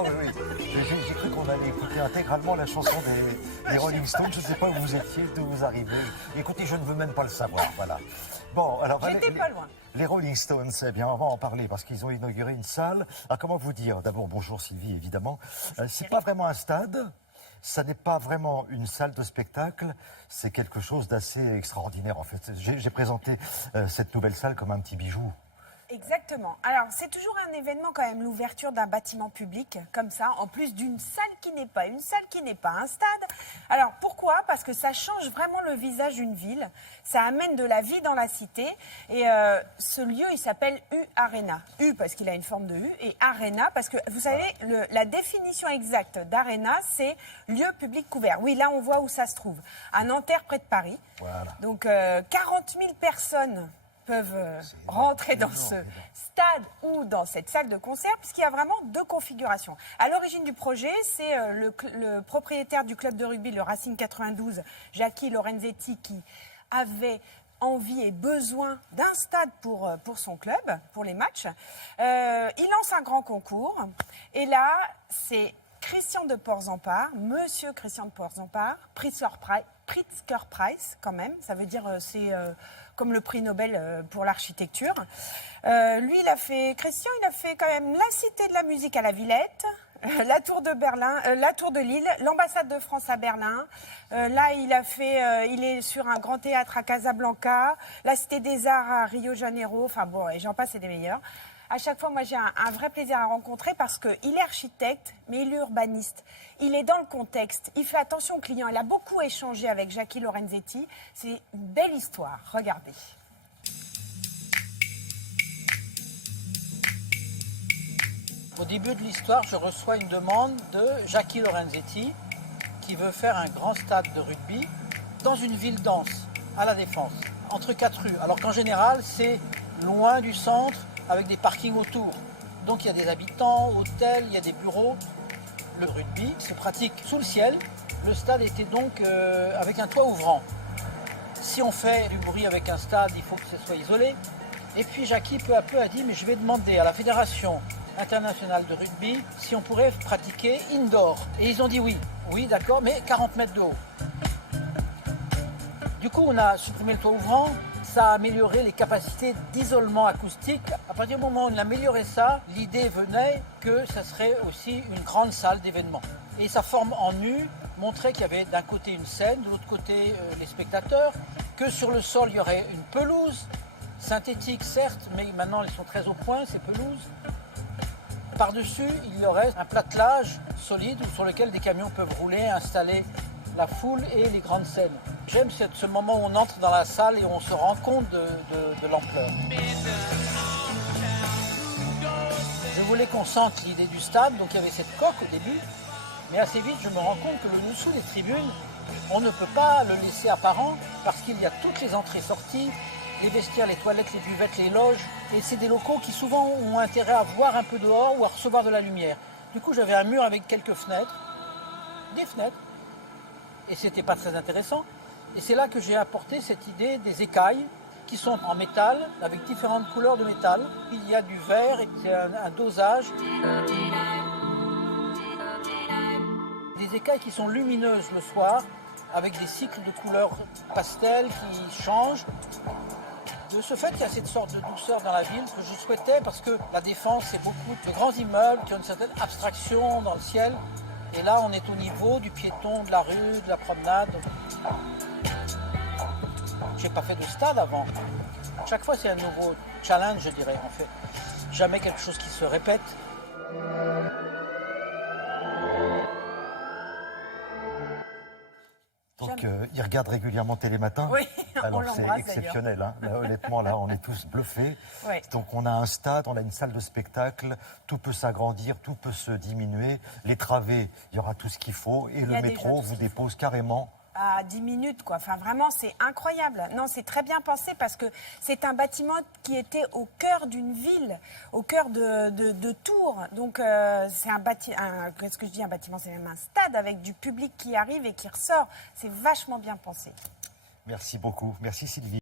Absolument, oui. J'ai cru qu'on allait écouter intégralement la chanson des Rolling Stones. Je ne sais pas où vous étiez, d'où vous arrivez. Écoutez, je ne veux même pas le savoir, voilà. Bon, alors... J'étais pas loin. Les Rolling Stones, eh bien, on va en parler parce qu'ils ont inauguré une salle. Ah, comment vous dire? D'abord, bonjour Sylvie, évidemment. C'est pas vraiment un stade. Ça n'est pas vraiment une salle de spectacle, c'est quelque chose d'assez extraordinaire en fait. J'ai présenté cette nouvelle salle comme un petit bijou. Exactement. Alors, c'est toujours un événement quand même, l'ouverture d'un bâtiment public, comme ça, en plus d'une salle qui n'est pas une salle, qui n'est pas un stade. Alors, pourquoi? Parce que ça change vraiment le visage d'une ville, ça amène de la vie dans la cité, et ce lieu, il s'appelle U-Arena. U parce qu'il a une forme de U, et Arena parce que, vous savez, la définition exacte d'Arena, c'est lieu public couvert. Oui, là, on voit où ça se trouve, à Nanterre, près de Paris. Voilà. Donc, 40 000 personnes peuvent rentrer dans ce stade ou dans cette salle de concert, puisqu'il y a vraiment deux configurations. À l'origine du projet, c'est le propriétaire du club de rugby, le Racing 92, Jackie Lorenzetti, qui avait envie et besoin d'un stade pour son club, pour les matchs. Il lance un grand concours, et là, c'est Christian de Porzampar, Monsieur Christian de Porzampar, Pritzker Prize quand même, ça veut dire c'est comme le prix Nobel pour l'architecture. Lui, Christian, il a fait quand même la Cité de la musique à la Villette, la Tour de Berlin, la Tour de Lille, l'ambassade de France à Berlin. Là, il est sur un grand théâtre à Casablanca, la Cité des Arts à Rio de Janeiro. Enfin bon, et j'en passe, c'est des meilleurs. À chaque fois, moi, j'ai un vrai plaisir à rencontrer parce qu'il est architecte, mais il est urbaniste. Il est dans le contexte. Il fait attention aux clients. Il a beaucoup échangé avec Jackie Lorenzetti. C'est une belle histoire. Regardez. Au début de l'histoire, je reçois une demande de Jackie Lorenzetti qui veut faire un grand stade de rugby dans une ville dense, à La Défense, entre 4 rues. Alors qu'en général, c'est loin du centre, avec des parkings autour. Donc il y a des habitants, hôtels, il y a des bureaux. Le rugby se pratique sous le ciel. Le stade était donc avec un toit ouvrant. Si on fait du bruit avec un stade, il faut que ce soit isolé. Et puis Jackie, peu à peu, a dit, mais je vais demander à la Fédération internationale de rugby si on pourrait pratiquer indoor. Et ils ont dit oui. Oui, d'accord, mais 40 mètres de haut. Du coup, on a supprimé le toit ouvrant. Ça a amélioré les capacités d'isolement acoustique. À partir du moment où on a amélioré ça, l'idée venait que ça serait aussi une grande salle d'événements. Et sa forme en U montrait qu'il y avait d'un côté une scène, de l'autre côté les spectateurs, que sur le sol il y aurait une pelouse, synthétique certes, mais maintenant elles sont très au point ces pelouses. Par-dessus, il y aurait un platelage solide sur lequel des camions peuvent rouler, installer la foule et les grandes scènes. J'aime ce moment où on entre dans la salle et on se rend compte de l'ampleur. Je voulais qu'on sente l'idée du stade, donc il y avait cette coque au début, mais assez vite je me rends compte que le dessous des tribunes, on ne peut pas le laisser apparent parce qu'il y a toutes les entrées-sorties, les vestiaires, les toilettes, les buvettes, les loges, et c'est des locaux qui souvent ont intérêt à voir un peu dehors ou à recevoir de la lumière. Du coup j'avais un mur avec quelques fenêtres, des fenêtres, et c'était pas très intéressant. Et c'est là que j'ai apporté cette idée des écailles qui sont en métal, avec différentes couleurs de métal. Il y a du verre, et c'est un dosage. Des écailles qui sont lumineuses le soir, avec des cycles de couleurs pastel qui changent. De ce fait, il y a cette sorte de douceur dans la ville que je souhaitais, parce que La Défense, c'est beaucoup de grands immeubles qui ont une certaine abstraction dans le ciel. Et là, on est au niveau du piéton, de la rue, de la promenade. J'ai pas fait de stade avant. Chaque fois, c'est un nouveau challenge, je dirais, en fait. Jamais quelque chose qui se répète. Donc, il regarde régulièrement Télématin. Oui, alors on c'est l'embrasse exceptionnel. Hein. Là, honnêtement, là, on est tous bluffés. Ouais. Donc, on a un stade, on a une salle de spectacle. Tout peut s'agrandir, tout peut se diminuer. Les travées, il y aura tout ce qu'il faut. Et le a déjà métro tout ce vous qu'il dépose carrément. À 10 minutes, quoi. Enfin, vraiment, c'est incroyable. Non, c'est très bien pensé parce que c'est un bâtiment qui était au cœur d'une ville, au cœur de Tours. Donc, c'est un bâtiment, qu'est-ce que je dis, un bâtiment, c'est même un stade avec du public qui arrive et qui ressort. C'est vachement bien pensé. Merci beaucoup. Merci Sylvie.